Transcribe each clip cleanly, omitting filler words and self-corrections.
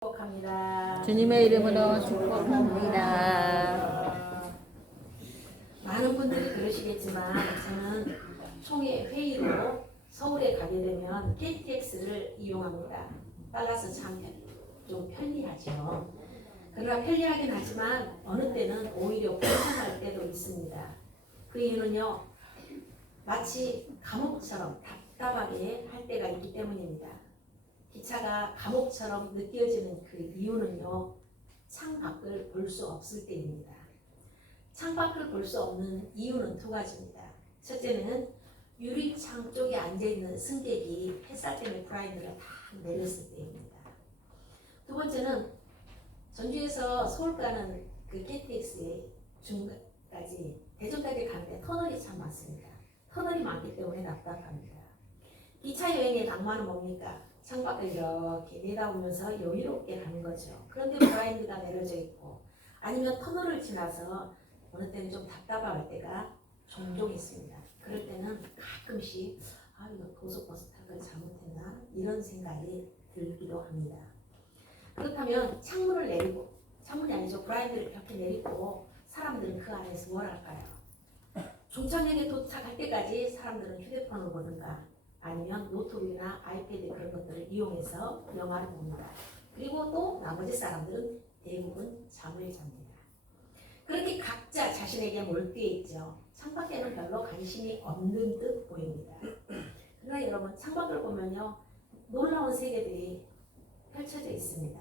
축복합니다. 주님의 이름으로 축복합니다. 많은 분들이 그러시겠지만 저는 총회 회의로 서울에 가게 되면 KTX를 이용합니다. 빨라서 참 좀 편리하죠. 그러나 편리하긴 하지만 어느 때는 오히려 불편할 때도 있습니다. 그 이유는요, 마치 감옥처럼 답답하게 할 때가 있기 때문입니다. 기차가 감옥처럼 느껴지는 그 이유는요, 창밖을 볼 수 없을 때입니다. 창밖을 볼 수 없는 이유는 두 가지입니다. 첫째는 유리창 쪽에 앉아있는 승객이 햇살 때문에 브라이드를 다 내렸을 때입니다. 두 번째는 전주에서 서울 가는 그 KTX의 중간까지 대전까지 가는데 터널이 참 많습니다. 터널이 많기 때문에 답답합니다. 기차 여행의 낭만은 뭡니까? 창밖을 이렇게 내다보면서 여유롭게 가는 거죠. 그런데 브라인드가 내려져 있고 아니면 터널을 지나서 어느 때는 좀 답답할 때가 종종 있습니다. 그럴 때는 가끔씩 이거 고속버스 탄 걸 잘못했나? 이런 생각이 들기도 합니다. 그렇다면 창문을 내리고, 창문이 아니죠. 브라인드를 이렇게 내리고 사람들은 그 안에서 뭘 할까요? 종착역에 도착할 때까지 사람들은 휴대폰을 보든가 아니면 노트북이나 아이패드 그런 것들을 이용해서 영화를 봅니다. 그리고 또 나머지 사람들은 대부분 잠을 잡니다. 그렇게 각자 자신에게 몰두해 있죠. 창밖에는 별로 관심이 없는 듯 보입니다. 그러나 여러분, 창밖을 보면요, 놀라운 세계들이 펼쳐져 있습니다.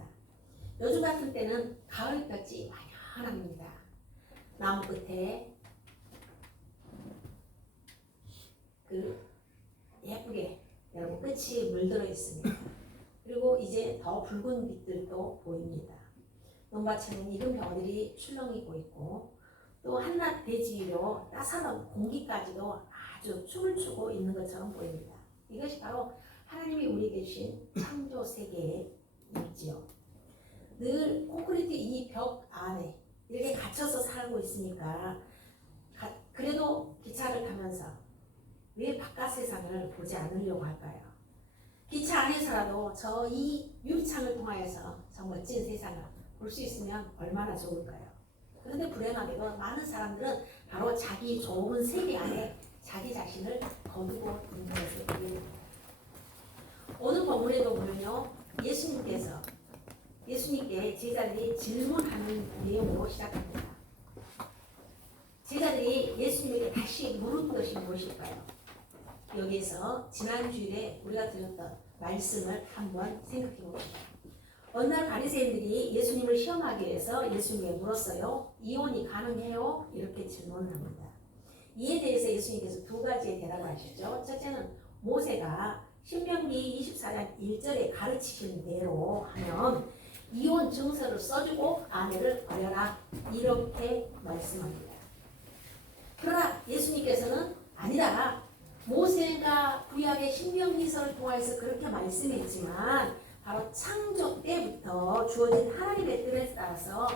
요즘 같은 때는 가을볕이 환연합니다. 나무 끝에 예쁘게 여러분 끝이 물들어 있습니다. 그리고 이제 더 붉은 빛들도 보입니다. 논밭에는 익은 벼들이 출렁이고 있고 또 한낮 대지 위로 따사로운 공기까지도 아주 춤을 추고 있는 것처럼 보입니다. 이것이 바로 하나님이 우리에게 주신 창조 세계의 있지요. 늘 콘크리트 이 벽 안에 이렇게 갇혀서 살고 있으니까 그래도 기차를 타면서 왜 바깥 세상을 보지 않으려고 할까요? 기차 안에서라도 저 이 유리창을 통하여서 저 멋진 세상을 볼 수 있으면 얼마나 좋을까요? 그런데 불행하게도 많은 사람들은 바로 자기 좋은 세계 안에 자기 자신을 거두고 있는 것을 보게 됩니다. 오늘 본문에도 보면요, 예수님께 제자들이 질문하는 내용으로 시작합니다. 제자들이 예수님에게 다시 물은 것이 무엇일까요? 여기에서 지난 주일에 우리가 들었던 말씀을 한번 생각해 봅시다. 어느 날 바리새인들이 예수님을 시험하기 위해서 예수님에게 물었어요. 이혼이 가능해요? 이렇게 질문을 합니다. 이에 대해서 예수님께서 두 가지의 대답을 하시죠. 첫째는 모세가 신명기 24장 1절에 가르치신 대로 하면 이혼 증서를 써주고 아내를 버려라, 이렇게 말씀합니다. 그러나 예수님께서는 아니다. 모세가 구약의 신명기서를 통해서 그렇게 말씀했지만 바로 창조 때부터 주어진 하나님의 뜻에 따라서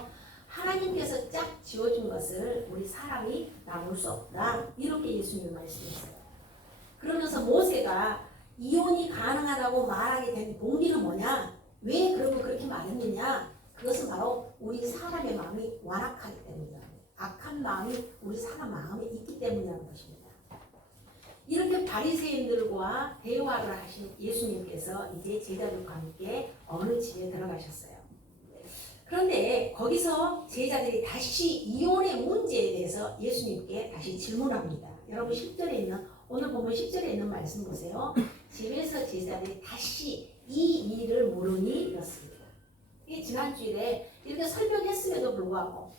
하나님께서 짝 지어준 것을 우리 사람이 나눌 수 없다, 이렇게 예수님이 말씀했어요. 그러면서 모세가 이혼이 가능하다고 말하게 된 동기는 뭐냐? 왜 그렇게 말했느냐? 그것은 바로 우리 사람의 마음이 완악하기 때문이다. 악한 마음이 우리 사람 마음에 있기 때문이라는 것입니다. 이렇게 바리새인들과 대화를 하신 예수님께서 이제 제자들과 함께 어느 집에 들어가셨어요. 그런데 거기서 제자들이 다시 이혼의 문제에 대해서 예수님께 다시 질문합니다. 여러분 10절에 있는, 오늘 보면 10절에 있는 말씀 보세요. 집에서 제자들이 다시 이 일을 물으니 이렇습니다. 이게 지난 주일에 이렇게 설명했음에도 불구하고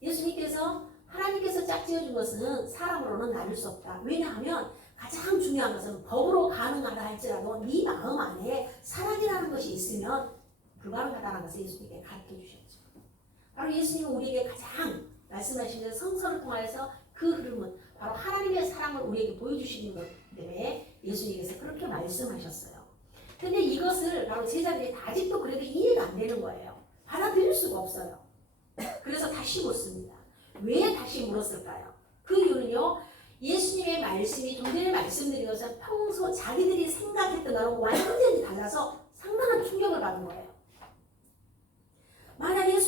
예수님께서 하나님께서 짝지어준 것은 사람으로는 나눌 수 없다. 왜냐하면 가장 중요한 것은 법으로 가능하다 할지라도 네 마음 안에 사랑이라는 것이 있으면 불가능하다는 것을 예수님께 가르쳐 주셨죠. 바로 예수님은 우리에게 가장 말씀하신 성서를 통해서 그 흐름은 바로 하나님의 사랑을 우리에게 보여주시는 것 때문에 예수님께서 그렇게 말씀하셨어요. 근데 이것을 바로 제자들이 아직도 그래도 이해가 안 되는 거예요. 받아들일 수가 없어요. 그래서 다시 묻습니다. 왜 다시 물었을까요? 그 이유는요, 예수님의 말씀이 좀 전에 말씀드린 것은 평소 자기들이 생각했던 거랑 완전히 달라서 상당한 충격을 받은 거예요.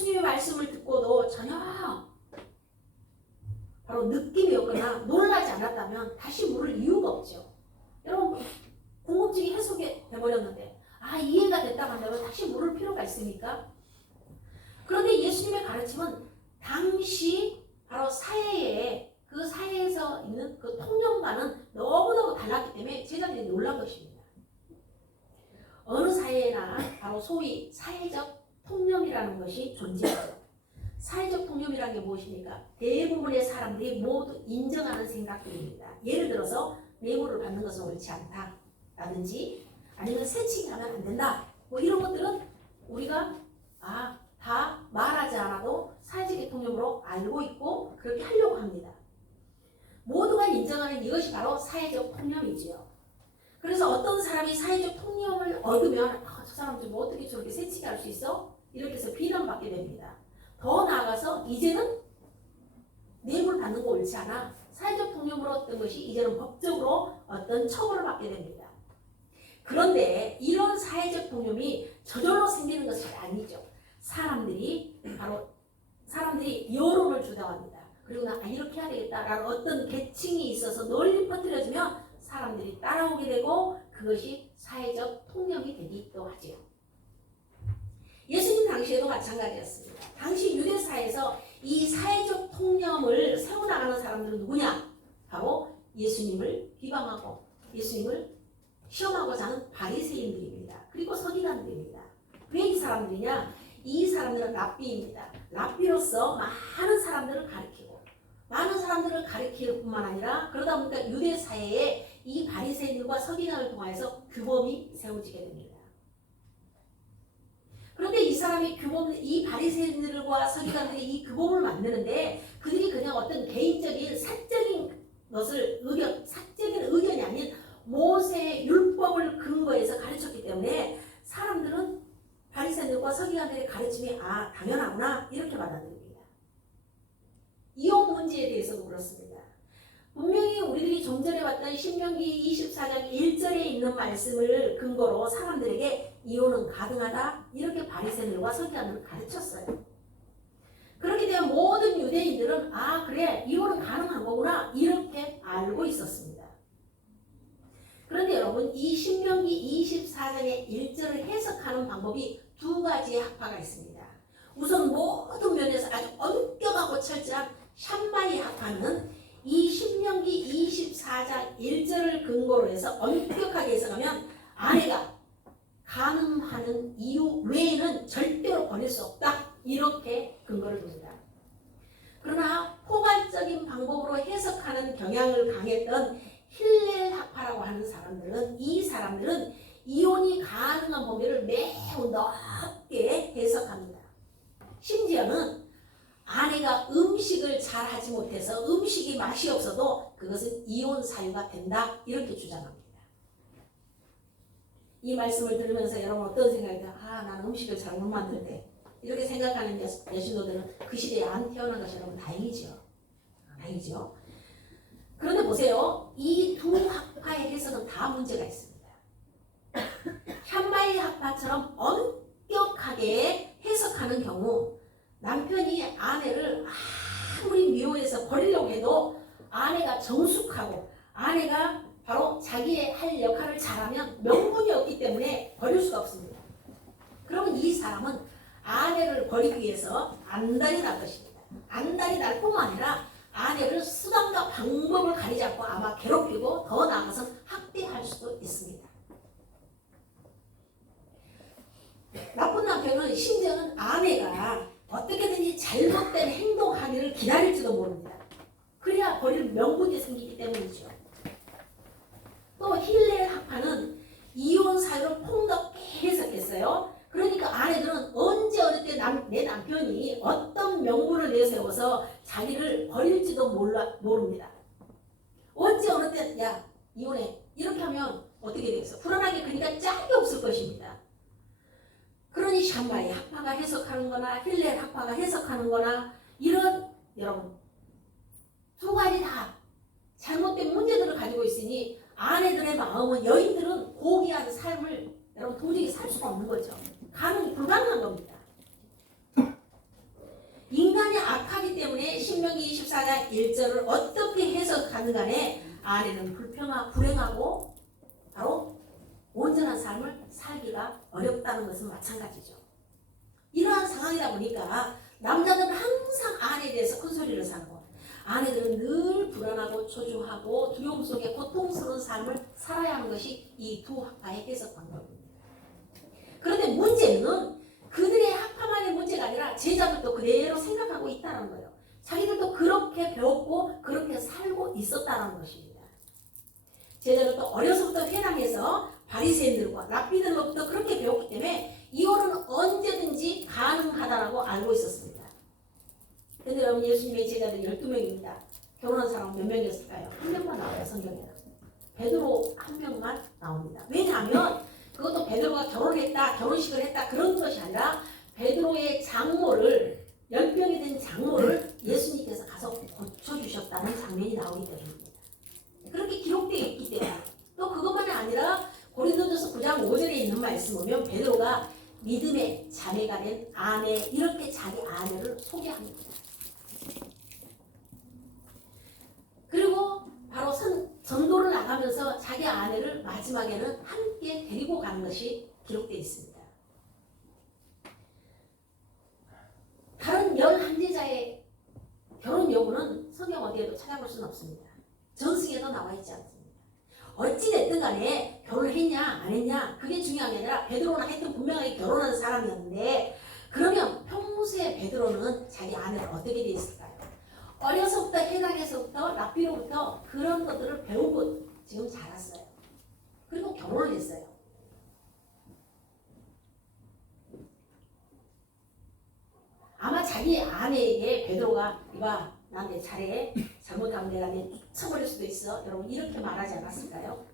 예수님의 말씀을 듣고도 전혀 바로 느낌이 없거나 놀라지 않았다면 다시 물을 이유가 없죠. 여러분 궁금증이 해소가 돼버렸는데 이해가 됐다고 한다면 다시 물을 필요가 있습니까? 그런데 예수님의 가르침은 당시 바로 사회에 그 사회에서 있는 그 통념과는 너무너무 달랐기 때문에 제자들이 놀란 것입니다. 어느 사회나 바로 소위 사회적 통념이라는 것이 존재하죠. 사회적 통념이라는 게 무엇입니까? 대부분의 사람들이 모두 인정하는 생각들입니다. 예를 들어서 뇌물을 받는 것은 옳지 않다 라든지 아니면 새치기 하면 안 된다 뭐 이런 것들은 우리가 다 말하지 않아도 사회적 통념으로 알고 있고 그렇게 하려고 합니다. 모두가 인정하는 이것이 바로 사회적 통념이지요. 그래서 어떤 사람이 사회적 통념을 얻으면 저 사람 좀 어떻게 저렇게 새치기 할 수 있어? 이렇게 해서 비난받게 됩니다. 더 나아가서 이제는 뇌물 받는 거 옳지 않아. 사회적 통념으로 얻던 것이 이제는 법적으로 어떤 처벌을 받게 됩니다. 그런데 이런 사회적 통념이 저절로 생기는 것이 아니죠. 사람들이 여론을 주장합니다. 그리고 나 이렇게 해야 되겠다라는 어떤 계층이 있어서 널리 퍼뜨려지면 사람들이 따라오게 되고 그것이 사회적 통념이 되기도 하지요. 예수님 당시에도 마찬가지였습니다. 당시 유대사에서 이 사회적 통념을 세워나가는 사람들은 누구냐? 바로 예수님을 비방하고 예수님을 시험하고자 하는 바리새인들입니다. 그리고 서기관들입니다. 왜 이 사람들이냐? 이 사람들은 랍비입니다. 랍비로서 많은 사람들을 가르치고 많은 사람들을 가르칠 뿐만 아니라 그러다 보니까 유대 사회에 이 바리새인들과 서기관을 통해서 규범이 세워지게 됩니다. 그런데 이 사람이 이 바리새인들과 서기관들이 이 규범을 만드는데 그들이 그냥 어떤 개인적인 사적인 의견이 아닌 모세의 율법을 근거해서 가르쳤기 때문에 사람들은 바리새인들과 서기관들의 가르침이 당연하구나 이렇게 받아들입니다. 이혼 문제에 대해서도 그렇습니다. 분명히 우리들이 좀 전에 봤던 신명기 24장 1절에 있는 말씀을 근거로 사람들에게 이혼은 가능하다 이렇게 바리새인들과 서기관들은 가르쳤어요. 그렇게 되면 모든 유대인들은 그래 이혼은 가능한 거구나 이렇게 알고 있었습니다. 그런데 여러분 이 신명기 24장의 1절을 해석하는 방법이 두 가지의 학파가 있습니다. 우선 모든 면에서 아주 엄격하고 철저한 샴마이 학파는 이 신명기 24장 1절을 근거로 해서 엄격하게 해석하면 아내가 간음하는 이유 외에는 절대로 버릴 수 없다 이렇게 근거를 둡니다. 그러나 포괄적인 방법으로 해석하는 경향을 강했던 힐렐 학파라고 하는 사람들은 이 사람들은 이혼이 가능한 범위를 매우 넓게 해석합니다. 심지어는 아내가 음식을 잘 하지 못해서 음식이 맛이 없어도 그것은 이혼 사유가 된다 이렇게 주장합니다. 이 말씀을 들으면서 여러분 어떤 생각이 들어요? 나는 음식을 잘 못 만드는데 이렇게 생각하는 여신도들은 그 시대에 안 태어난 것이 여러분 다행이죠. 다행이죠. 그런데 보세요. 이 두 학파의 해석은 다 문제가 있습니다. 샴마이 학파처럼 엄격하게 해석하는 경우 남편이 아내를 아무리 미워해서 버리려고 해도 아내가 정숙하고 아내가 바로 자기의 할 역할을 잘하면 명분이 없기 때문에 버릴 수가 없습니다. 그러면 이 사람은 아내를 버리기 위해서 안달이 날 것입니다. 안달이 날 뿐만 아니라 아내를 수단과 방법을 가리지 않고 아마 괴롭히고 더 나아가서 학대할 수도 있습니다. 나쁜 남편은 심지어는 아내가 어떻게든지 잘못된 행동하기를 기다릴지도 모릅니다. 그래야 버릴 명분이 생기기 때문이죠. 또 힐렐 학파는 이혼 사유를 폭넓게 해석했어요. 그러니까 아내들은 언제 어느 때 내 남편이 어떤 명분을 내세워서 자기를 버릴지도 모릅니다. 언제 어느 때 야 이혼해 이렇게 하면 어떻게 되겠어? 불안하게 그러니까 짝이 없을 것입니다. 그러니 샴마이 학파가 해석하는 거나 힐렐 학파가 해석하는 거나 이런 여러분 두 가지 다 잘못된 문제들을 가지고 있으니 아내들의 마음은 여인들은 고귀한 삶을 여러분 도저히 살 수가 없는 거죠. 불가능한 겁니다. 신명기 24장 1절을 어떻게 해석하는 간에 아내는 불행하고 바로 온전한 삶을 살기가 어렵다는 것은 마찬가지죠. 이러한 상황이다 보니까 남자들은 항상 아내에 대해서 큰 소리를 사고 아내들은 늘 불안하고 초조하고 두려움 속에 고통스러운 삶을 살아야 하는 것이 이 두 학파의 해석 방법입니다. 그런데 문제는 그들의 학파만의 문제가 아니라 제자들도 그대로 생각하고 있다는 거예요. 자기들도 그렇게 배웠고 그렇게 살고 있었다는 것입니다. 제자들도 어려서부터 회당에서 바리새인들과 랍비들로부터 그렇게 배웠기 때문에 이혼은 언제든지 가능하다라고 알고 있었습니다. 그런데 여러분, 예수님의 제자들 12명입니다. 결혼한 사람은 몇 명이었을까요? 한 명만 나와요, 성경에는. 베드로 한 명만 나옵니다. 왜냐하면 그것도 베드로가 결혼했다, 결혼식을 했다 그런 것이 아니라 베드로의 장모를, 연병이 된 장모를 예수님께서 가서 고쳐주셨다는 장면이 나오기 때문입니다. 그렇게 기록되어 있기 때문에 또 그것만이 아니라 고린도전서 9장 5절에 있는 말씀 보면 베드로가 믿음의 자매가 된 아내, 이렇게 자기 아내를 소개합니다. 그리고 바로 전도를 나가면서 자기 아내를 마지막에는 함께 데리고 가는 것이 기록되어 있습니다. 다른 11제자의 결혼 여부는 성경 어디에도 찾아볼 수는 없습니다. 전승에도 나와 있지 않습니다. 어찌됐든 간에 결혼을 했냐 안 했냐 그게 중요한 게 아니라 베드로나 하여튼 분명하게 결혼한 사람이었는데, 그러면 평소에 베드로는 자기 아내를 어떻게 돼 있을까요? 어려서부터 회당에서부터 랍비로부터 그런 것들을 배우고 지금 자랐어요. 그리고 결혼을 했어요. 아마 자기 아내에게 베드로가 이봐 난 내 차례에 잘못하면 내가 내 쳐버릴 수도 있어, 여러분 이렇게 말하지 않았을까요?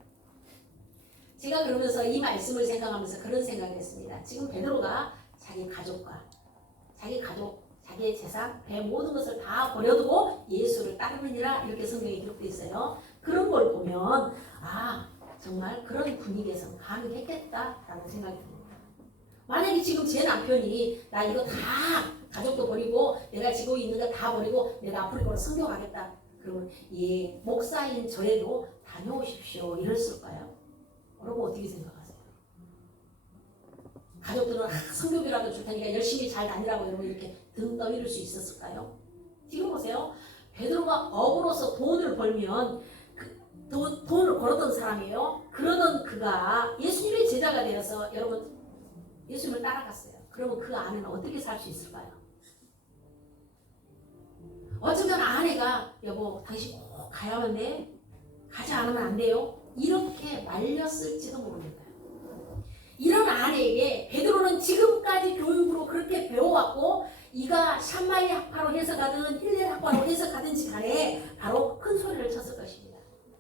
제가 그러면서 이 말씀을 생각하면서 그런 생각을 했습니다. 지금 베드로가 자기 가족과 자기의 재산, 배 모든 것을 다 버려두고 예수를 따르느니라 이렇게 성경에 기록되어 있어요. 그런 걸 보면 정말 그런 분위기에서는 가능했겠다라는 생각이 듭니다. 만약에 지금 제 남편이 나 이거 다 가족도 버리고 내가 지고 있는 거 다 버리고 내가 아프리카로 선교하겠다 그러면 목사인 저에도 다녀오십시오 이랬을까요? 여러분 어떻게 생각하세요? 가족들은 선교비라도 줄 테니까 열심히 잘 다니라고 여러분 이렇게 등 떠밀을 수 있었을까요? 지금 보세요. 베드로가 업으로서 돈을 벌면 돈을 벌었던 사람이에요. 그러던 그가 예수님의 제자가 되어서 여러분 예수님을 따라갔어요. 그러면 그 아내는 어떻게 살 수 있을까요? 어쩌면 아내가 여보 당신 꼭 가야만 돼? 가지 않으면 안 돼요? 이렇게 말렸을지도 모릅니다. 이런 아내에게 베드로는 지금까지 교육으로 그렇게 배워왔고 이가 샴마이 학파로 해석하든 힐렐 학파로 해석하든지 간에 바로 큰 소리를 쳤을 것입니다.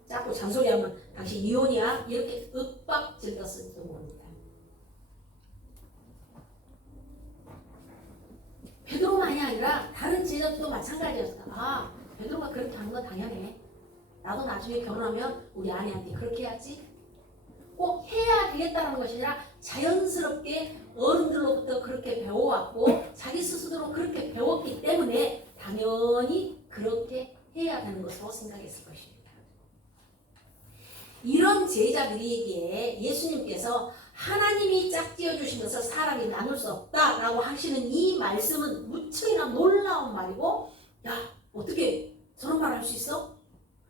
자꾸 잔소리하면 당신 이혼이야? 이렇게 윽박질렀을지도 모릅니다. 베드로만이 아니라 다른 제자들도 마찬가지였다. 베드로가 그렇게 하는 건 당연해. 나도 나중에 결혼하면 우리 아내한테 그렇게 해야지. 꼭 해야 되겠다는 것이 아니라 자연스럽게 어른들로부터 그렇게 배워왔고 자기 스스로 그렇게 배웠기 때문에 당연히 그렇게 해야 되는 것으로 생각했을 것입니다. 이런 제자들에게 예수님께서 하나님이 짝지어 주신 것을 사람이 나눌 수 없다라고 하시는 이 말씀은 무척이나 놀라운 말이고, 야 어떻게 저런 말 할 수 있어?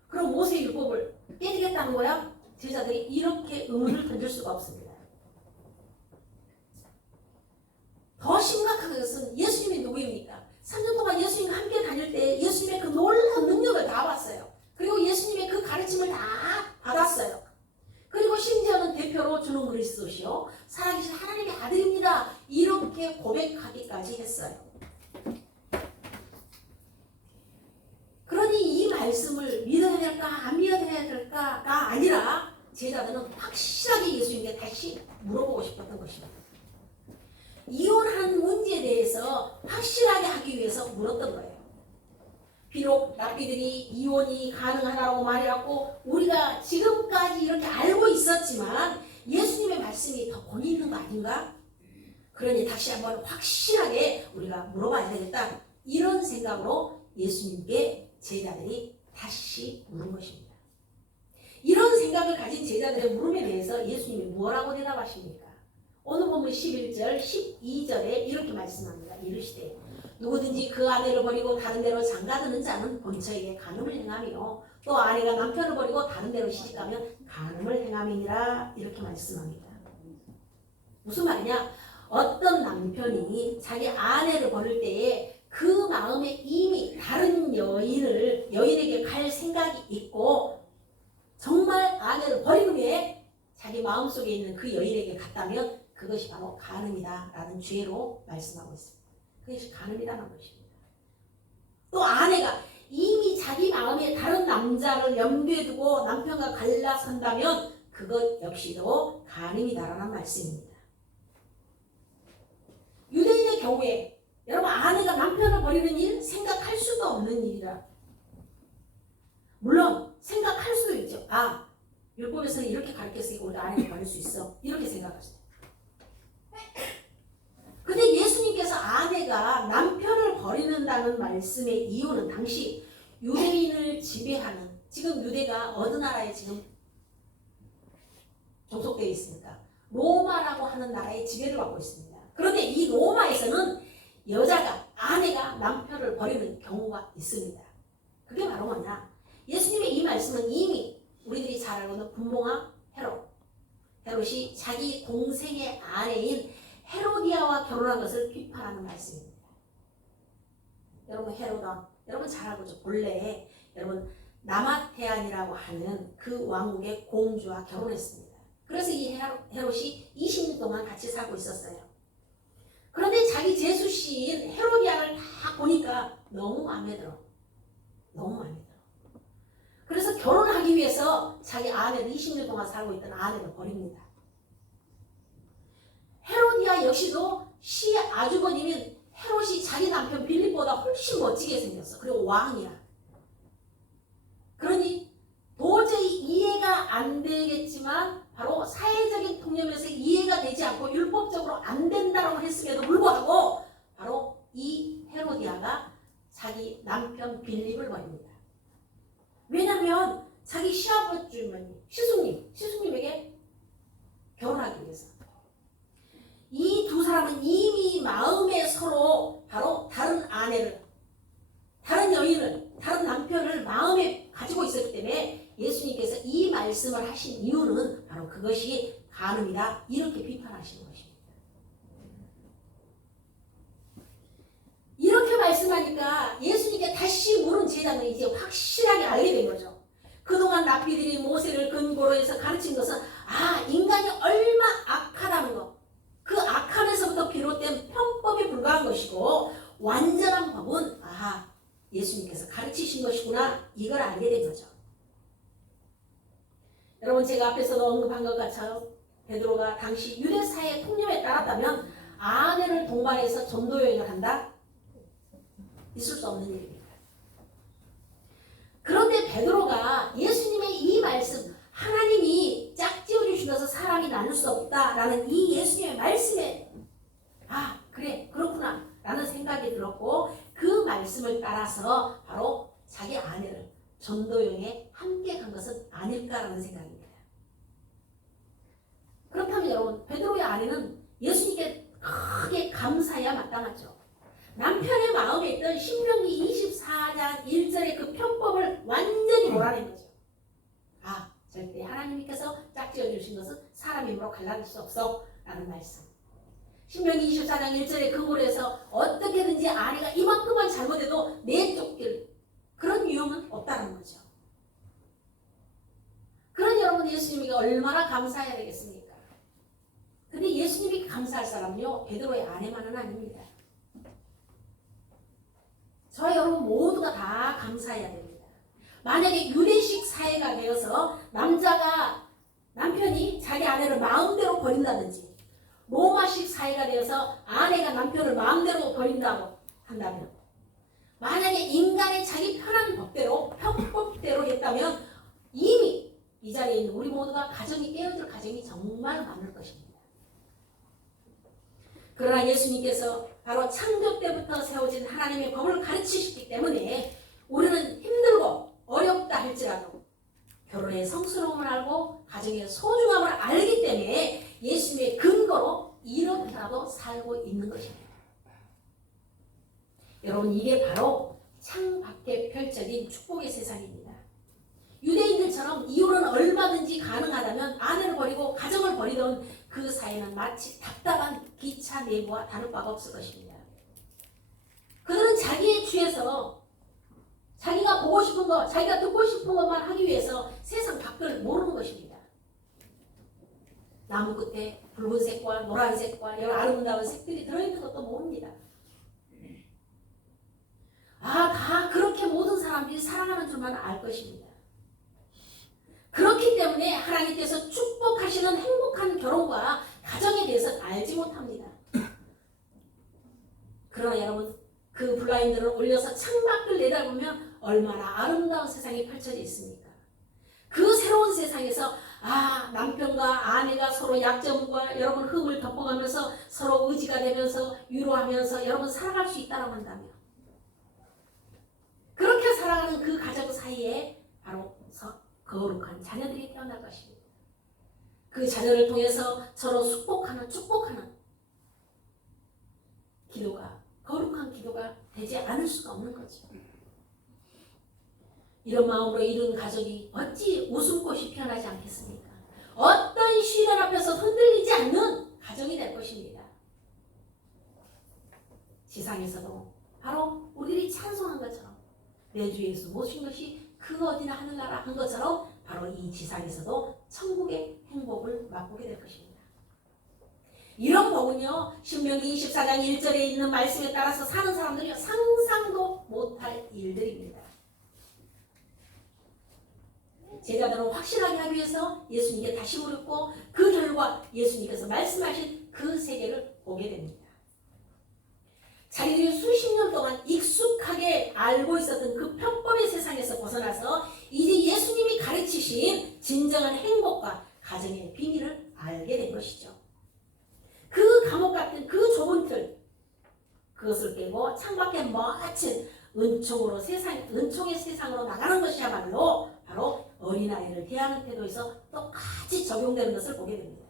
그럼 모세 율법을 깨지겠다는 거야? 제자들이 이렇게 의문을 던질 수가 없습니다. 더 심각한 것은 예수님이 누구입니까? 3년 동안 예수님과 함께 다닐 때 예수님의 그 놀라운 능력을 다 봤어요. 그리고 예수님의 그 가르침을 다 받았어요. 그리고 심지어는 대표로 주는 그리스도시요 살아계신 하나님의 아들입니다. 이렇게 고백하기까지 했어요. 그러니 이 말씀을 믿어야 될까 안 믿어야 될까가 아니라 제자들은 확실하게 예수님께 다시 물어보고 싶었던 것입니다. 이혼한 문제에 대해서 확실하게 하기 위해서 물었던 거예요. 비록 랍비들이 이혼이 가능하다고 말해갖고 우리가 지금까지 이렇게 알고 있었지만 예수님의 말씀이 더 권위 있는 거 아닌가? 그러니 다시 한번 확실하게 우리가 물어봐야 되겠다. 이런 생각으로 예수님께 제자들이 다시 물은 것입니다. 이런 생각을 가진 제자들의 물음에 대해서 예수님이 뭐라고 대답하십니까? 오늘 본문 11절, 12절에 이렇게 말씀합니다. 이르시되 누구든지 그 아내를 버리고 다른 데로 장가드는 자는 본처에게 간음을 행하며 또 아내가 남편을 버리고 다른 데로 시집가면 간음을 행함이니라. 이렇게 말씀합니다. 무슨 말이냐? 어떤 남편이 자기 아내를 버릴 때에 그 마음에 이미 다른 여인에게 갈 생각이 있고 정말 아내를 버린 후에 자기 마음속에 있는 그 여인에게 갔다면 그것이 바로 간음이다 라는 죄로 말씀하고 있습니다. 그것이 간음이라는 것입니다. 또 아내가 이미 자기 마음에 다른 남자를 염두에 두고 남편과 갈라선다면 그것 역시도 간음이다라는 말씀입니다. 유대인의 경우에 여러분 아내가 남편을 버리는 일 생각할 수가 없는 일이라. 물론 생각할 수도 있죠. 아, 율법에서는 이렇게 가르쳤으니까 우리 아내를 버릴 수 있어. 이렇게 생각하시죠. 근데 예수님께서 아내가 남편을 버리는다는 말씀의 이유는 당시 유대인을 지배하는, 지금 유대가 어느 나라에 지금 종속되어 있습니까? 로마라고 하는 나라의 지배를 받고 있습니다. 그런데 이 로마에서는 여자가, 아내가 남편을 버리는 경우가 있습니다. 그게 바로 뭐냐? 예수님의 이 말씀은 이미 우리들이 잘 알고 있는 분봉왕 헤롯이 자기 동생의 아내인 헤로디아와 결혼한 것을 비판하는 말씀입니다. 여러분 헤로다, 여러분 잘 알고 있죠? 본래 여러분 남아테안이라고 하는 그 왕국의 공주와 결혼했습니다. 그래서 이 헤롯이 20년 동안 같이 살고 있었어요. 그런데 자기 제수씨인 헤로디아를 다 보니까 너무 마음에 들어. 너무 마음에 들어. 그래서 결혼하기 위해서 자기 아내를 20년 동안 살고 있던 아내를 버립니다. 헤로디아 역시도 시의 아주버님인 헤롯이 자기 남편 빌립보다 훨씬 멋지게 생겼어. 그리고 왕이야. 그러니 도저히 이해가 안 되겠지만 바로 사회적인 통념에서 이해가 되지 않고 율법적으로 안 된다고 했음에도 불구하고 바로 이 헤로디아가 자기 남편 빌립을 버립니다. 왜냐하면 자기 시아버지 주머니 시숙님에게 결혼하기 위해서. 이 두 사람은 이미 마음에 서로 바로 다른 아내를, 다른 여인을, 다른 남편을 마음에 가지고 있었기 때문에 예수님께서 이 말씀을 하신 이유는 바로 그것이 간음이다 이렇게 비판하시는 것입니다. 이렇게 말씀하니까 예수님께 다시 물은 제자는 이제 확실하게 알게 된 거죠. 그동안 랍비들이 모세를 근거로 해서 가르친 것은 인간이 얼마 악하다는 것, 그 악함에서부터 비롯된 편법에 불과한 것이고 완전한 법은 예수님께서 가르치신 것이구나 이걸 알게 된 거죠. 여러분 제가 앞에서도 언급한 것 같아요. 베드로가 당시 유대사의 통념에 따랐다면 아내를 동반해서 전도 여행을 한다? 있을 수 없는 일입니다. 그런데 베드로가 예수님의 이 말씀, 하나님이 짝지어 주시면서 사람이 나눌 수 없다라는 이 예수님의 말씀에 그래 그렇구나 라는 생각이 들었고 그 말씀을 따라서 바로 자기 아내를 전도여행에 함께 간 것은 아닐까라는 생각입니다. 그렇다면 여러분 베드로의 아내는 예수님께 크게 감사해야 마땅하죠. 남편의 마음에 있던 신명기 24장 1절의 그 편법을 완전히 몰아낸 거죠. 절대 하나님께서 짝지어 주신 것은 사람 힘으로 갈라질 수 없어 라는 말씀. 신명기 24장 1절의 그 글에서 어떻게든지 아내가 이만큼만 잘못해도 내쫓길 그런 위험은 없다는 거죠. 그런 여러분 예수님이 얼마나 감사해야 되겠습니까? 근데 예수님이 감사할 사람은요 베드로의 아내만은 아닙니다. 저와 여러분 모두가 다 감사해야 됩니다. 만약에 유대식 사회가 되어서 남편이 자기 아내를 마음대로 버린다든지 로마식 사회가 되어서 아내가 남편을 마음대로 버린다고 한다면 만약에 인간의 자기 편한 법대로 편법대로 했다면 이미 이 자리에 있는 우리 모두가 가정이 깨어질 가정이 정말 많을 것입니다. 그러나 예수님께서 바로 창조 때부터 세워진 하나님의 법을 가르치시기 때문에 우리는 힘들고 어렵다 할지라도 결혼의 성스러움을 알고 가정의 소중함을 알기 때문에 예수님의 근거로 이렇게라도 살고 있는 것입니다. 여러분, 이게 바로 창밖에 펼쳐진 축복의 세상입니다. 유대인들처럼 이혼은 얼마든지 가능하다면 아내를 버리고 가정을 버리던 그 사회는 마치 답답한 기차 내부와 다를 바가 없을 것입니다. 그들은 자기의 취해서 자기가 보고 싶은 것, 자기가 듣고 싶은 것만 하기 위해서 세상 밖을 모르는 것입니다. 나무 끝에 붉은색과 노란색과 여러 아름다운 색들이 들어있는 것도 모릅니다. 다 그렇게 모든 사람들이 살아가는 줄만 알 것입니다. 그렇기 때문에 하나님께서 축복하시는 행복한 결혼과 가정에 대해서 알지 못합니다. 그러나 여러분, 그 블라인드를 올려서 창밖을 내다보면 얼마나 아름다운 세상이 펼쳐져 있습니까? 그 새로운 세상에서 남편과 아내가 서로 약점과 여러분 흠을 덮어가면서 서로 의지가 되면서 위로하면서 여러분 살아갈 수 있다고 한다면, 그렇게 살아가는 그 가정 사이에 바로 거룩한 자녀들이 태어날 것입니다. 그 자녀를 통해서 서로 축복하는 기도가, 거룩한 기도가 되지 않을 수가 없는 거죠. 이런 마음으로 이룬 가족이 어찌 웃음꽃이 피어나지 않겠습니까? 어떤 시련 앞에서 흔들리지 않는 가정이 될 것입니다. 지상에서도 바로 우리들이 찬송한 것처럼 내 주 예수 모신 것이 그 어디나 하늘나라 한 것처럼 바로 이 지상에서도 천국의 행복을 맛보게 될 것입니다. 이런 복은요, 신명기 24장 1절에 있는 말씀에 따라서 사는 사람들이 상상도 못할 일들입니다. 제자들은 확실하게 하기 위해서 예수님께 다시 물었고 그 결과 예수님께서 말씀하신 그 세계를 보게 됩니다. 자기들이 수십 년 동안 익숙하게 알고 있었던 그 편법의 세상에서 벗어나서 이제 예수님이 가르치신 진정한 행복과 가정의 비밀을 알게 된 것이죠. 그 감옥 같은 그 좁은 틀, 그것을 깨고 창밖에 멋진 은총의 세상으로 나가는 것이야말로 바로 어린아이를 대하는 태도에서 똑같이 적용되는 것을 보게 됩니다.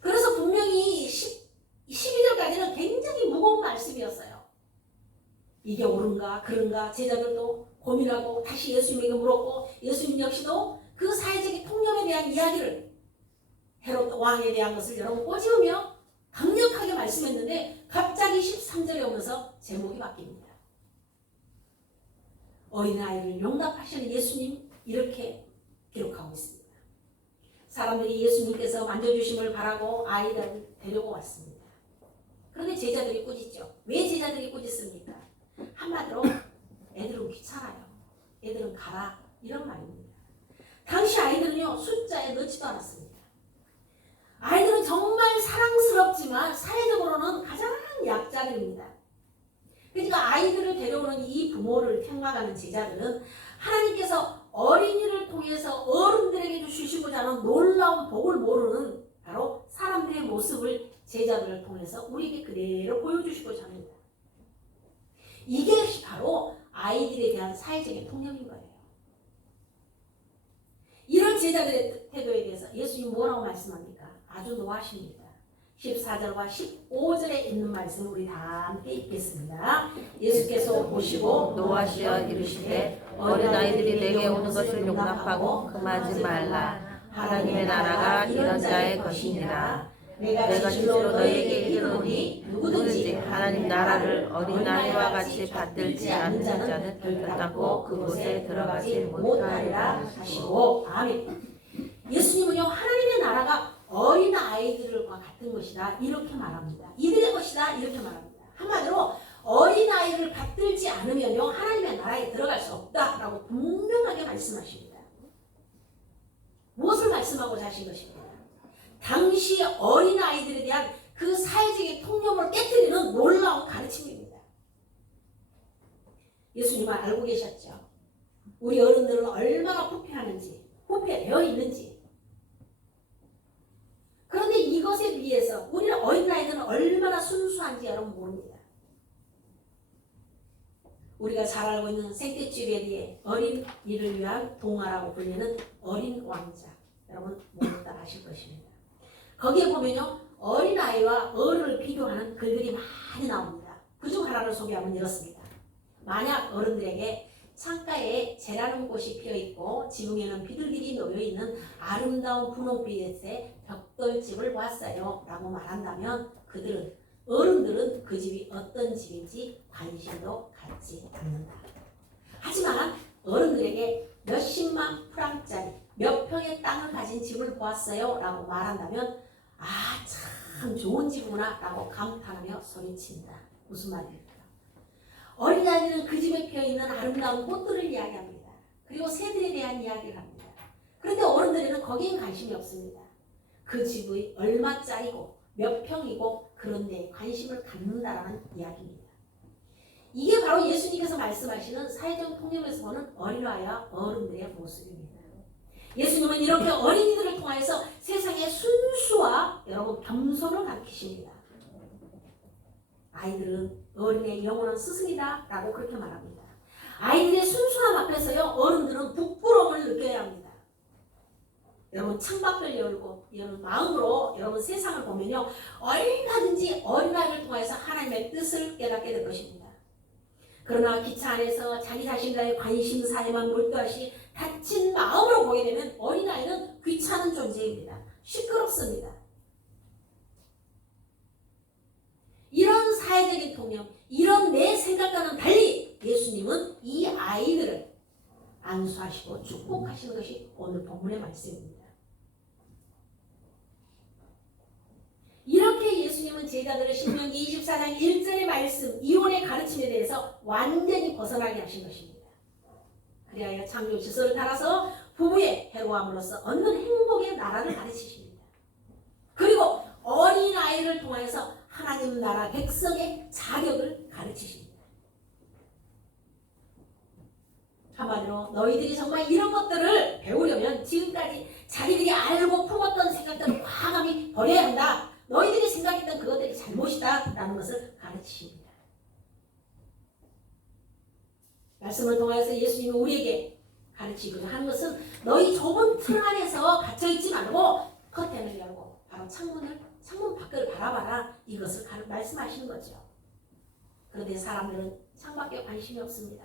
그래서 분명히 12절까지는 굉장히 무거운 말씀이었어요. 이게 옳은가 그른가 제자들도 고민하고 다시 예수님에게 물었고, 예수님 역시도 그 사회적인 통념에 대한 이야기를, 헤롯 왕에 대한 것을 여러분 꼬집으며 강력하게 말씀했는데 갑자기 13절에 오면서 제목이 바뀝니다. 어린아이를 용납하시는 예수님, 이렇게 기록하고 있습니다. 사람들이 예수님께서 만져주심을 바라고 아이를 데리고 왔습니다. 그런데 제자들이 꾸짖죠. 왜 제자들이 꾸짖습니까? 한마디로 애들은 귀찮아요. 애들은 가라, 이런 말입니다. 당시 아이들은요, 숫자에 넣지도 않았습니다. 아이들은 정말 사랑스럽지만 사회적으로는 가장 약자들입니다. 그러니까 아이들을 데려오는 이 부모를 택막하는 제자들은 하나님께서 어린이를 통해서 어른들에게 주시고자 하는 놀라운 복을 모르는 바로 사람들의 모습을 제자들을 통해서 우리에게 그대로 보여주시고자 합니다. 이게 바로 아이들에 대한 사회적인 통념인 거예요. 이런 제자들의 태도에 대해서 예수님 뭐라고 말씀합니까? 아주 노하십니다. 14절과 15절에 있는 말씀을 우리 다 함께 읽겠습니다. 예수께서 보시고 노하시어 이르시되 어린아이들이 내게 오는 것을 용납하고 금하지 말라. 하나님의 나라가 이런 자의 것이니라. 내가 진실로 너희에게 이르노니 누구든지 하나님 나라를 어린아이와 같이 받들지 않는 자는 결단코 그곳에 들어가지 못하리라 하시고. 아멘. 예수님은요, 하나님의 나라가 어린아이들과 같은 것이다, 이렇게 말합니다. 이들의 것이다, 이렇게 말합니다. 한마디로 어린아이를 받들지 않으면요, 하나님의 나라에 들어갈 수 없다라고 분명하게 말씀하십니다. 무엇을 말씀하고자 하신 것입니까? 당시 어린아이들에 대한 그 사회적인 통념을 깨뜨리는 놀라운 가르침입니다. 예수님은 알고 계셨죠. 우리 어른들은 얼마나 부패하는지, 부패되어 있는지. 그런데 이것을 것에 비해서 우리는 어린아이들은 얼마나 순수한지 여러분 모릅니다. 우리가 잘 알고 있는 생떼쥐베리의 어린이를 위한 동화라고 불리는 어린 왕자, 여러분 모두 다 아실 것입니다. 거기에 보면요, 어린아이와 어른을 비교하는 글들이 많이 나옵니다. 그중 하나를 소개하면 이렇습니다. 만약 어른들에게 창가에 재라는 꽃이 피어있고 지붕에는 비둘기들이 놓여있는 아름다운 분홍빛의 벽돌집을 보았어요 라고 말한다면 어른들은 그 집이 어떤 집인지 관심도 갖지 않는다. 하지만 어른들에게 몇십만 프랑짜리 몇 평의 땅을 가진 집을 보았어요 라고 말한다면 아, 참 좋은 집이구나 라고 감탄하며 소리친다. 무슨 말입니까? 어린아이들은 그 집에 피어있는 아름다운 꽃들을 이야기합니다. 그리고 새들에 대한 이야기를 합니다. 그런데 어른들에는 거기엔 관심이 없습니다. 그 집의 얼마짜리고 몇 평이고 그런 데에 관심을 갖는다라는 이야기입니다. 이게 바로 예수님께서 말씀하시는 사회적 통념에서 보는 어린아이와 어른들의 모습입니다. 예수님은 이렇게 어린이들을 통해서 세상의 순수와 여러분 겸손을 가르치십니다. 아이들은 어린의 영원한 스승이다 라고 그렇게 말합니다. 아이들의 순수함 앞에서요, 어른들은 부끄러움을 느껴야 합니다. 여러분 창밖을 열고 여러분 마음으로 여러분 세상을 보면요, 얼마든지 어린아이를 통해서 하나님의 뜻을 깨닫게 될 것입니다. 그러나 기차 안에서 자기 자신과의 관심사에만 몰두하시 다친 마음으로 보게 되면 어린아이는 귀찮은 존재입니다. 시끄럽습니다. 이런 사회적인 통념, 이런 내 생각과는 달리 예수님은 이 아이들을 안수하시고 축복하시는 것이 오늘 본문의 말씀입니다. 이렇게 예수님은 제자들을 신명기 24장 1절의 말씀, 이혼의 가르침에 대해서 완전히 벗어나게 하신 것입니다. 그리하여 창조 질서를 따라서 부부의 해로함으로써 얻는 행복의 나라를 가르치십니다. 그리고 어린아이를 통해서 하나님 나라 백성의 자격을 가르치십니다. 한마디로 너희들이 정말 이런 것들을 배우려면 지금까지 자기들이 알고 품었던 생각들을 과감히 버려야 한다. 너희들이 생각했던 그것들이 잘못이다 라는 것을 가르치십니다. 말씀을 통해서 예수님이 우리에게 가르치고자 하는 것은 너희 좁은 틀 안에서 갇혀있지 말고 커튼을 열고 바로 창문 밖을 바라봐라, 이것을 말씀하시는 거죠. 그런데 사람들은 창밖에 관심이 없습니다.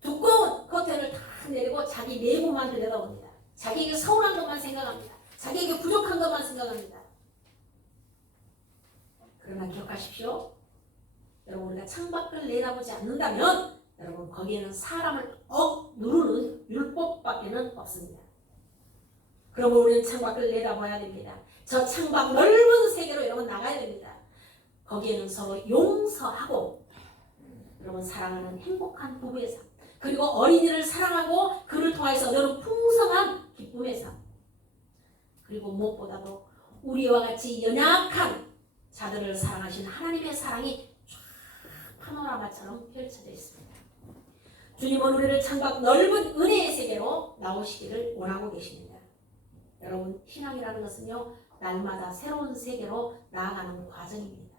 두꺼운 커튼을 다 내리고 자기 내부만 들여다봅니다. 자기에게 서운한 것만 생각합니다. 자기에게 부족한 것만 생각합니다. 그러나 기억하십시오. 여러분, 우리가 창밖을 내다보지 않는다면 여러분 거기에는 사람을 누르는 율법밖에는 없습니다. 그러면 우리는 창밖을 내다봐야 됩니다. 저 창밖 넓은 세계로 여러분 나가야 됩니다. 거기에는 서로 용서하고 여러분 사랑하는 행복한 부부의 삶, 그리고 어린이를 사랑하고 그를 통해서 너는 풍성한 기쁨의 삶, 그리고 무엇보다도 우리와 같이 연약한 자들을 사랑하신 하나님의 사랑이 쫙 파노라마처럼 펼쳐져 있습니다. 주님은 우리를 창밖 넓은 은혜의 세계로 나오시기를 원하고 계십니다. 여러분, 신앙이라는 것은요, 날마다 새로운 세계로 나아가는 과정입니다.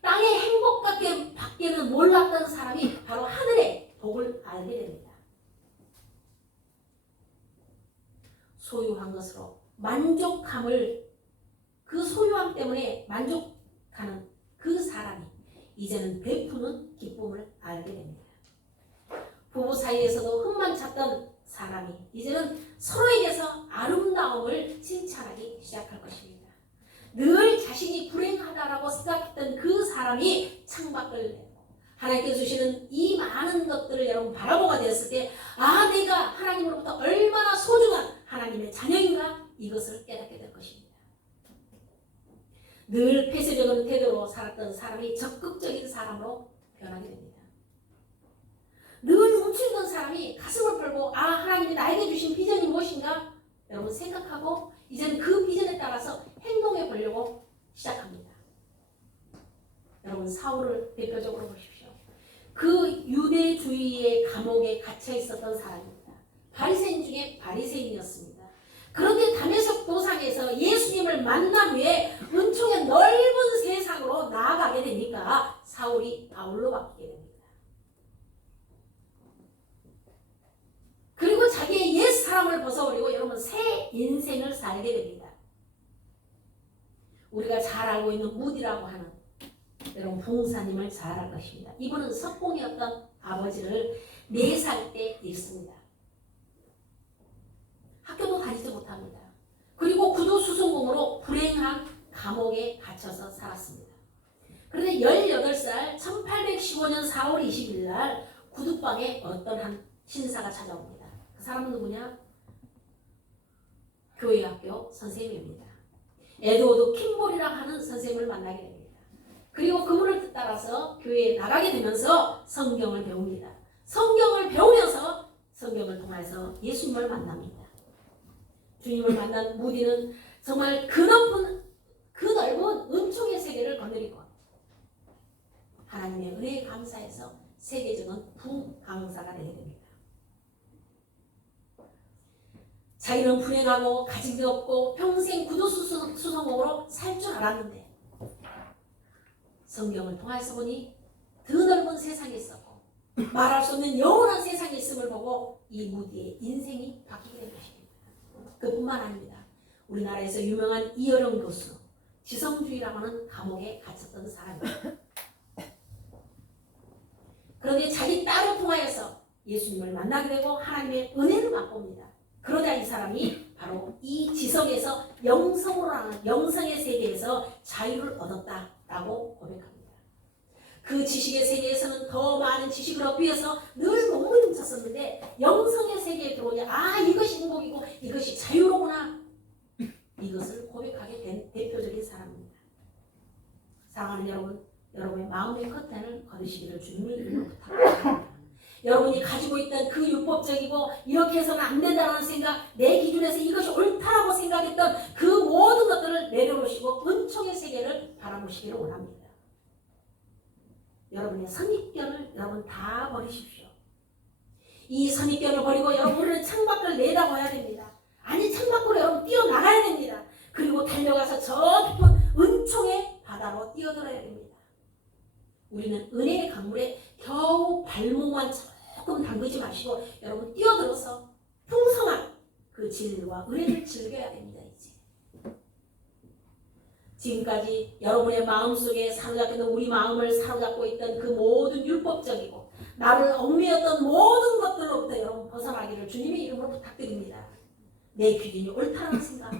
땅의 행복밖에는 몰랐던 사람이 바로 하늘의 복을 알게 됩니다. 소유한 것으로 그 소유함 때문에 만족하는 그 사람이 이제는 베푸는 기쁨을 알게 됩니다. 부부 사이에서도 흠만 찾던 사람이 이제는 서로에게서 아름다움을 칭찬하기 시작할 것입니다. 늘 자신이 불행하다라고 생각했던 그 사람이 창밖을 내고 하나님께 주시는 이 많은 것들을 여러분 바라보게 되었을 때, 아, 내가 하나님으로부터 얼마나 소중한 하나님의 자녀인가, 이것을 깨닫게 될 것입니다. 늘 폐쇄적인 태도로 살았던 사람이 적극적인 사람으로 변하게 됩니다. 늘 움츠리던 사람이 가슴을 펴고, 아, 하나님이 나에게 주신 비전이 무엇인가 여러분 생각하고 이제는 그 비전에 따라서 행동해 보려고 시작합니다. 여러분, 사울을 대표적으로 보십시오. 그 유대주의의 감옥에 갇혀 있었던 사람입니다. 바리새인 중에 바리새인이었습니다. 그런데 다메섹 도상에서 예수님을 만난 후에 은총의 넓은 세상으로 나아가게 되니까 사울이 바울로 바뀌게 됩니다. 그리고 자기의 옛 사람을 벗어버리고 여러분 새 인생을 살게 됩니다. 우리가 잘 알고 있는 무디라고 하는 여러분 봉사님을 잘 알 것입니다. 이분은 석공이었던 아버지를 4살 때 잃습니다. 학교도 다니지 못합니다. 그리고 구두수송공으로 불행한 감옥에 갇혀서 살았습니다. 그런데 18살 1815년 4월 20일 날 구두방에 어떤 한 신사가 찾아옵니다. 그 사람은 누구냐? 교회학교 선생님입니다. 에드워드 킴볼이라고 하는 선생님을 만나게 됩니다. 그리고 그분을 따라서 교회에 나가게 되면서 성경을 배웁니다. 성경을 배우면서 성경을 통해서 예수님을 만납니다. 주님을 만난 무디는 정말 그 넓은 은총의 세계를 거느리고 하나님의 은혜에 감사해서 세계적인 부강사가 되게 됩니다. 자기는 불행하고 가진 게 없고 평생 구두수성공으로 살 줄 알았는데 성경을 통해서 보니 더 넓은 세상이 있었고 말할 수 없는 영원한 세상이 있음을 보고 이 무디의 인생이 바뀌게 된 것입니다. 그뿐만 아닙니다. 우리나라에서 유명한 이어령 교수, 지성주의라고 하는 감옥에 갇혔던 사람입니다. 그런데 자기 딸을 통하여서 예수님을 만나게 되고 하나님의 은혜를 맛봅니다. 그러자 이 사람이 바로 이 지성에서 영성으로 하는 영성의 세계에서 자유를 얻었다라고 고백합니다. 그 지식의 세계에서는 더 많은 지식을 얻기 위해서 늘 몸부림쳤었는데 영성의 세계에 들어오자 이것이 행복이고 이것이 자유로구나 이것을 고백하게 된 대표적인 사람입니다. 사랑하는 여러분, 여러분의 마음의 커튼을 거두시기를 주님의 이름으로 부탁드립니다. 여러분이 가지고 있던 그 율법적이고 이렇게 해서는 안 된다는 생각, 내 기준에서 이것이 옳다라고 생각했던 그 모든 것들을 내려놓으시고 은총의 세계를 바라보시기를 원합니다. 여러분의 선입견을 여러분 다 버리십시오. 이 선입견을 버리고 여러분은 창밖을 내다봐야 됩니다. 아니 창밖으로 여러분 뛰어나가야 됩니다. 그리고 달려가서 저 깊은 은총의 바다로 뛰어들어야 됩니다. 우리는 은혜의 강물에 겨우 발목만 조금 담그지 마시고 여러분 뛰어들어서 풍성한 그 진리와 은혜를 즐겨야 됩니다. 이제 지금까지 여러분의 마음속에 사로잡히는 우리 마음을 사로잡고 있던 그 모든 율법적이고 나를 얽매였던 모든 것들로부터 여러분 벗어나기를 주님의 이름으로 부탁드립니다. 내 기준이 옳다는 생각,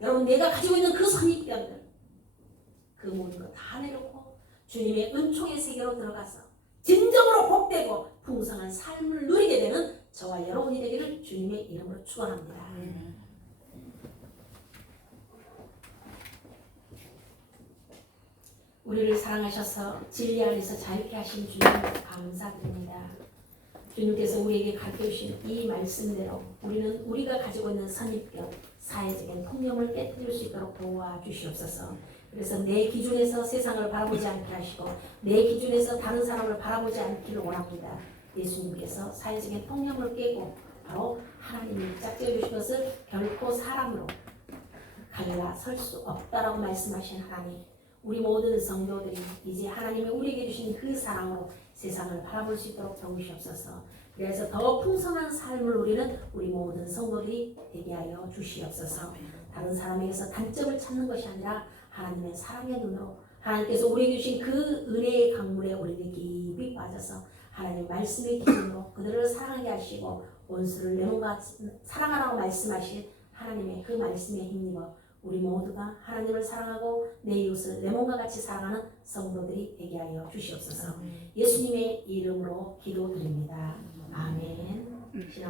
여러분 내가 가지고 있는 그 선입견들 그 모든 것 다 내놓고 주님의 은총의 세계로 들어가서 진정으로 복되고 풍성한 삶을 누리게 되는 저와 여러분이 되기를 주님의 이름으로 축원합니다. 우리를 사랑하셔서 진리 안에서 자유케 하신 주님 감사드립니다. 주님께서 우리에게 가르쳐주신 이 말씀대로 우리는 우리가 가지고 있는 선입견, 사회적인 통념을 깨뜨릴 수 있도록 도와주시옵소서. 그래서 내 기준에서 세상을 바라보지 않게 하시고 내 기준에서 다른 사람을 바라보지 않기를 원합니다. 예수님께서 사회적인 통념을 깨고 바로 하나님이 짝지어 주신 것을 결코 사람으로 갈라 설 수 없다라고 말씀하신 하나님, 우리 모든 성도들이 이제 하나님이 우리에게 주신 그 사랑으로 세상을 바라볼 수 있도록 도우시옵소서. 그래서 더 풍성한 삶을 누리는 우리 모든 성도들이 되게 하여 주시옵소서. 다른 사람에게서 단점을 찾는 것이 아니라 하나님의 사랑의 눈으로 하나님께서 우리에게 주신 그 은혜의 강물에 우리를 깊이 빠져서 하나님의 말씀의 기준으로 그들을 사랑하게 하시고 원수를 내 몸과 사랑하라고 말씀하신 하나님의 그 말씀에 힘입어 우리 모두가 하나님을 사랑하고 내 이웃을 내 몸과 같이 사랑하는 성도들이 되게 하여 주시옵소서. 예수님의 이름으로 기도드립니다. 아멘.